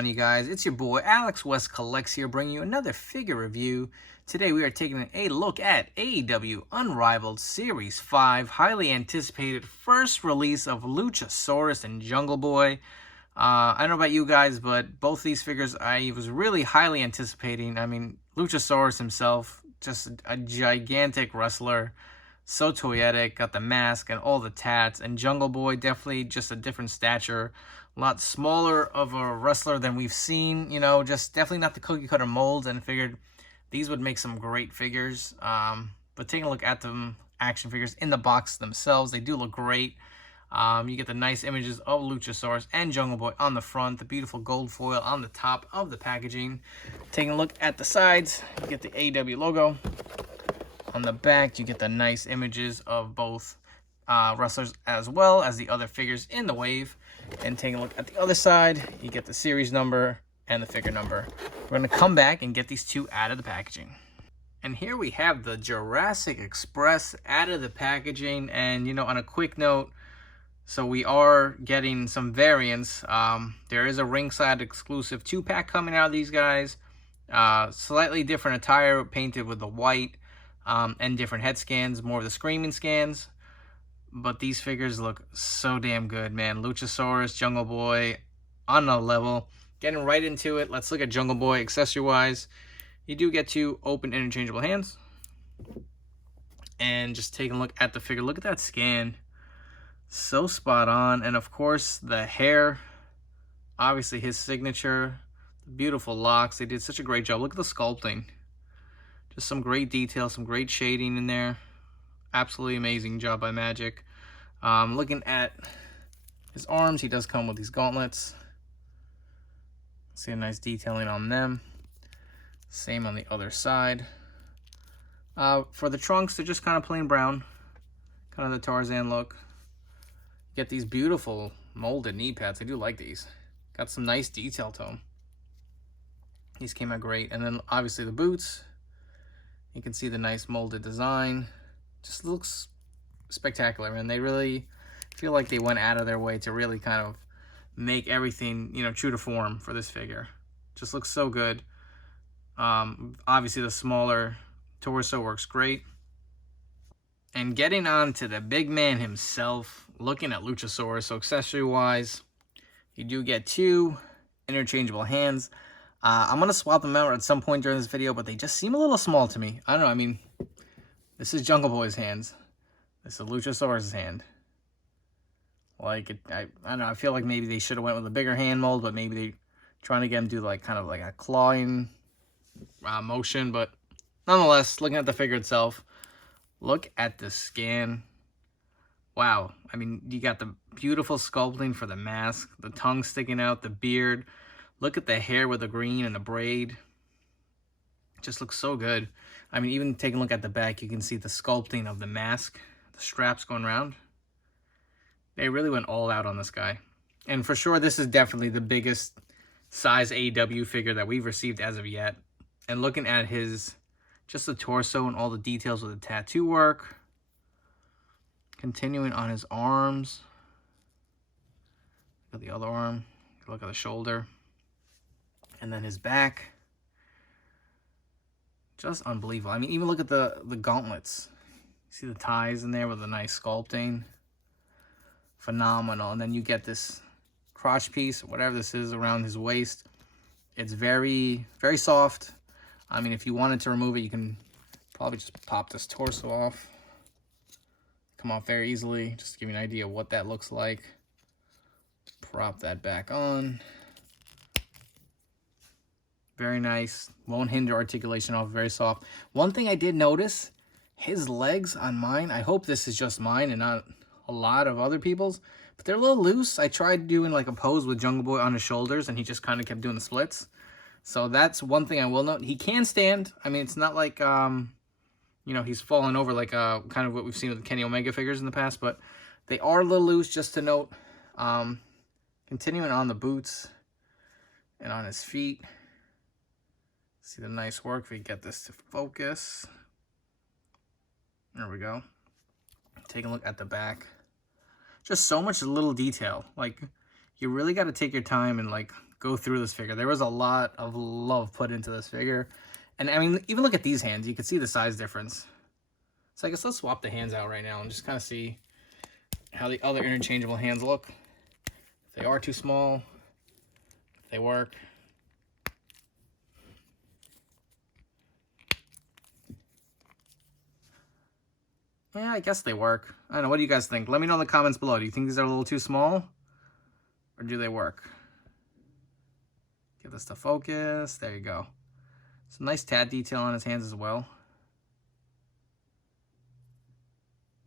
on, you guys? It's your boy Alex West Collects here, bringing you another figure review. Today we are taking a look at AEW Unrivaled Series 5, highly anticipated first release of Luchasaurus and Jungle Boy. I don't know about you guys, but both these figures I was really highly anticipating. I mean, Luchasaurus himself, just a gigantic wrestler. So toyetic, got the mask and all the tats, and Jungle Boy definitely just a different stature, a lot smaller of a wrestler than we've seen, you know, just definitely not the cookie cutter molds, and figured these would make some great figures. But taking a look at them action figures in the box themselves, they do look great. You get the nice images of Luchasaurus and Jungle Boy on the front, the beautiful gold foil on the top of the packaging. Taking a look at the sides, you get the AEW logo. On the back, you get the nice images of both wrestlers as well as the other figures in the wave. And taking a look at the other side, you get the series number and the figure number. We're going to come back and get these two out of the packaging. And here we have the Jurassic Express out of the packaging. And, you know, on a quick note, so we are getting some variants. There is a ringside exclusive 2-pack coming out of these guys. Slightly different attire, painted with the white. And different head scans, more of the screaming scans. But these figures look so damn good, man. Luchasaurus, Jungle Boy, on a level. Getting right into it, let's look at Jungle Boy accessory-wise. You do get 2 open interchangeable hands. And just taking a look at the figure. Look at that scan. So spot on. And of course, the hair. Obviously his signature. The beautiful locks. They did such a great job. Look at the sculpting. Just some great detail, some great shading in there. Absolutely amazing job by Magic. Looking at his arms, he does come with these gauntlets. See a nice detailing on them. Same on the other side. For the trunks, they're just kind of plain brown. Kind of the Tarzan look. Get these beautiful molded knee pads. I do like these. Got some nice detail to them. These came out great. And then obviously the boots. You can see the nice molded design. Just looks spectacular, and they really feel like they went out of their way to really kind of make everything, you know, true to form for this figure. Just looks so good. Obviously the smaller torso works great. And getting on to the big man himself, looking at Luchasaurus, so accessory-wise, you do get 2 interchangeable hands. I'm going to swap them out at some point during this video, but they just seem a little small to me. I don't know, I mean, this is Jungle Boy's hands. This is Luchasaurus' hand. Like, I don't know, I feel like maybe they should have went with a bigger hand mold, but maybe they trying to get him to do like kind of like a clawing motion. But nonetheless, looking at the figure itself, look at the scan. Wow, I mean, you got the beautiful sculpting for the mask, the tongue sticking out, the beard. Look at the hair with the green and the braid. It just looks so good. I mean, even taking a look at the back, you can see the sculpting of the mask, the straps going around. They really went all out on this guy. And for sure, this is definitely the biggest size AEW figure that we've received as of yet. And looking at his, just the torso and all the details with the tattoo work. Continuing on his arms. Look at the other arm. Look at the shoulder. And then his back. Just unbelievable. I mean, even look at the gauntlets. See the ties in there with a nice sculpting. Phenomenal. And then you get this crotch piece, whatever this is, around his waist. It's very, very soft. I mean, if you wanted to remove it, you can probably just pop this torso off. Come off very easily. Just to give you an idea of what that looks like. Prop that back on. Very nice. Won't hinder articulation off. Very soft. One thing I did notice, his legs on mine, I hope this is just mine and not a lot of other people's, but they're a little loose. I tried doing like a pose with Jungle Boy on his shoulders, and he just kind of kept doing the splits. So that's one thing I will note. He can stand. I mean, it's not like, you know, he's fallen over like kind of what we've seen with the Kenny Omega figures in the past, but they are a little loose, just to note. Continuing on the boots and on his feet. See the nice work. If we get this to focus. There we go. Take a look at the back. Just so much little detail. Like, you really got to take your time and like go through this figure. There was a lot of love put into this figure. And I mean, even look at these hands. You can see the size difference. So I guess let's swap the hands out right now and just kind of see how the other interchangeable hands look. If they are too small, if they work. Yeah, I guess they work. I don't know. What do you guys think? Let me know in the comments below. Do you think these are a little too small? Or do they work? Get this to focus. There you go. Some nice tat detail on his hands as well.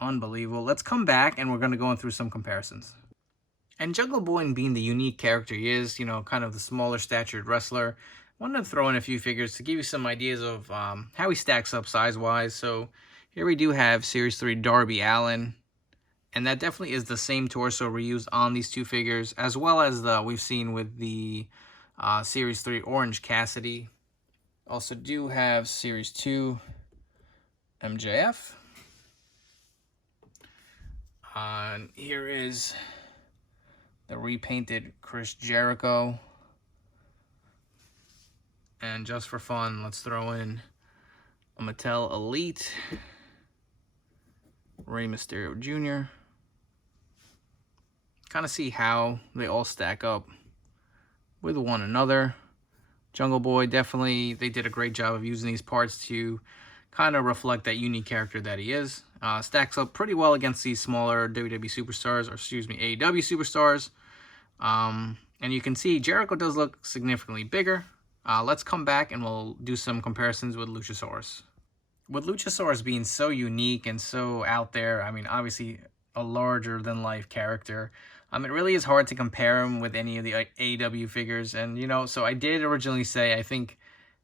Unbelievable. Let's come back and we're going to go through some comparisons. And Jungle Boy, being the unique character he is, you know, kind of the smaller statured wrestler, I wanted to throw in a few figures to give you some ideas of how he stacks up size-wise. So here we do have Series 3 Darby Allin, and that definitely is the same torso reused on these two figures, as well as we've seen with the Series 3 Orange Cassidy. Also do have Series 2 MJF. And here is the repainted Chris Jericho. And just for fun, let's throw in a Mattel Elite Rey Mysterio Jr. Kind of see how they all stack up with one another. Jungle Boy, definitely, they did a great job of using these parts to kind of reflect that unique character that he is. Stacks up pretty well against these smaller WWE superstars, or excuse me, AEW superstars. And you can see Jericho does look significantly bigger. Let's come back and we'll do some comparisons with Luchasaurus. With Luchasaurus being so unique and so out there, I mean, obviously a larger-than-life character, it really is hard to compare him with any of the AEW figures. And, you know, so I did originally say I think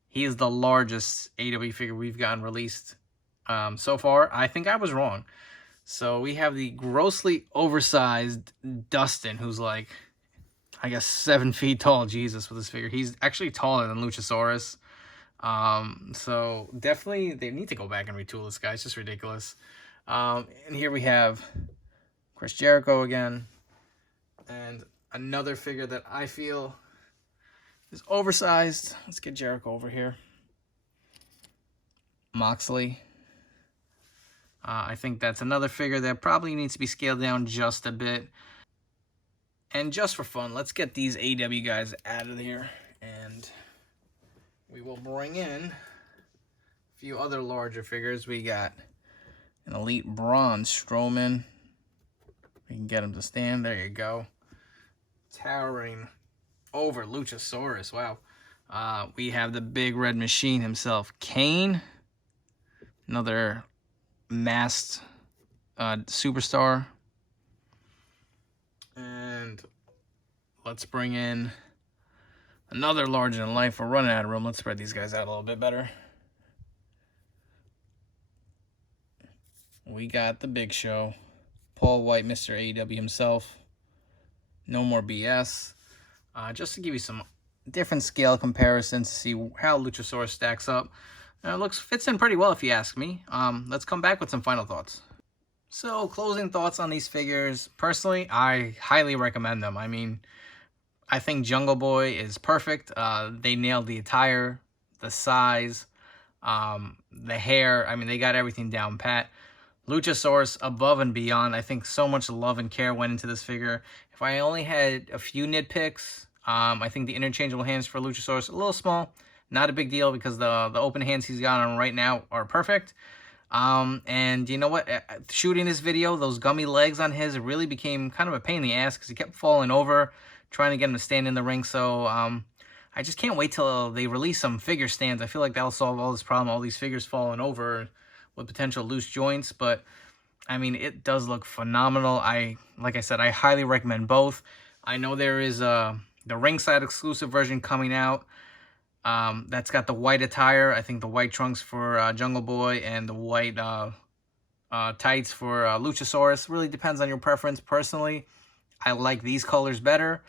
he is the largest AEW figure we've gotten released so far. I think I was wrong. So we have the grossly oversized Dustin, who's like, I guess, 7 feet tall. Jesus, with this figure. He's actually taller than Luchasaurus. So definitely they need to go back and retool this guy. It's just ridiculous. And here we have Chris Jericho again. And another figure that I feel is oversized. Let's get Jericho over here. Moxley. I think that's another figure that probably needs to be scaled down just a bit. And just for fun, let's get these AEW guys out of here. And we will bring in a few other larger figures. We got an Elite Braun Strowman. We can get him to stand. There you go. Towering over Luchasaurus. Wow. We have the big red machine himself, Kane. Another masked superstar. And let's bring in another larger than life. We're running out of room. Let's spread these guys out a little bit better. We got the Big Show. Paul White, Mr. AEW himself. No More BS. Just to give you some different scale comparisons to see how Luchasaurus stacks up. Fits in pretty well if you ask me. Let's come back with some final thoughts. So, closing thoughts on these figures. Personally, I highly recommend them. I mean, I think Jungle Boy is perfect. They nailed the attire, the size, the hair. I mean, they got everything down pat. Luchasaurus, above and beyond. I think so much love and care went into this figure. If I only had a few nitpicks, I think the interchangeable hands for Luchasaurus a little small. Not a big deal because the open hands he's got on right now are perfect. And you know what? Shooting this video, those gummy legs on his, it really became kind of a pain in the ass because he kept falling over, trying to get him to stand in the ring. So I just can't wait till they release some figure stands. I feel like that'll solve all this problem, all these figures falling over with potential loose joints. But I mean, it does look phenomenal. Like I said, I highly recommend both. I know there is the ringside exclusive version coming out. That's got the white attire. I think the white trunks for Jungle Boy and the white tights for Luchasaurus. Really depends on your preference. Personally, I like these colors better.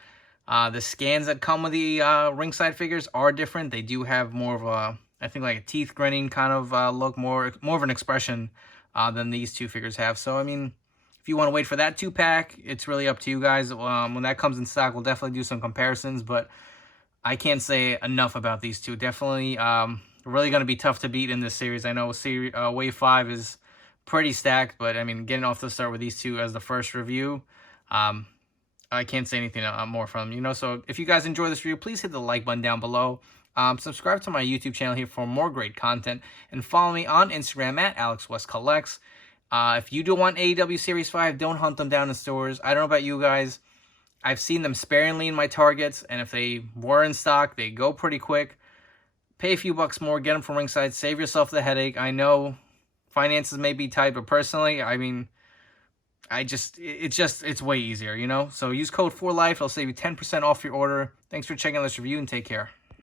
The scans that come with the ringside figures are different. They do have more of a, I think, like a teeth grinning kind of look, more of an expression than these two figures have. So, I mean, if you want to wait for that 2-pack, it's really up to you guys. When that comes in stock, we'll definitely do some comparisons. But I can't say enough about these two. Definitely really going to be tough to beat in this series. I know Wave 5 is pretty stacked, but I mean, getting off the start with these two as the first review, um, I can't say anything more from them, you know. So if you guys enjoy this review, please hit the like button down below. Subscribe to my YouTube channel here for more great content, and follow me on Instagram at AlexWestCollects. If you do want AEW Series 5, don't hunt them down in stores. I don't know about you guys. I've seen them sparingly in my targets, and if they were in stock, they go pretty quick. Pay a few bucks more, get them from ringside, save yourself the headache. I know finances may be tight, but personally, I mean, it's way easier, you know? So use code 4LIFE. I'll save you 10% off your order. Thanks for checking out this review, and take care.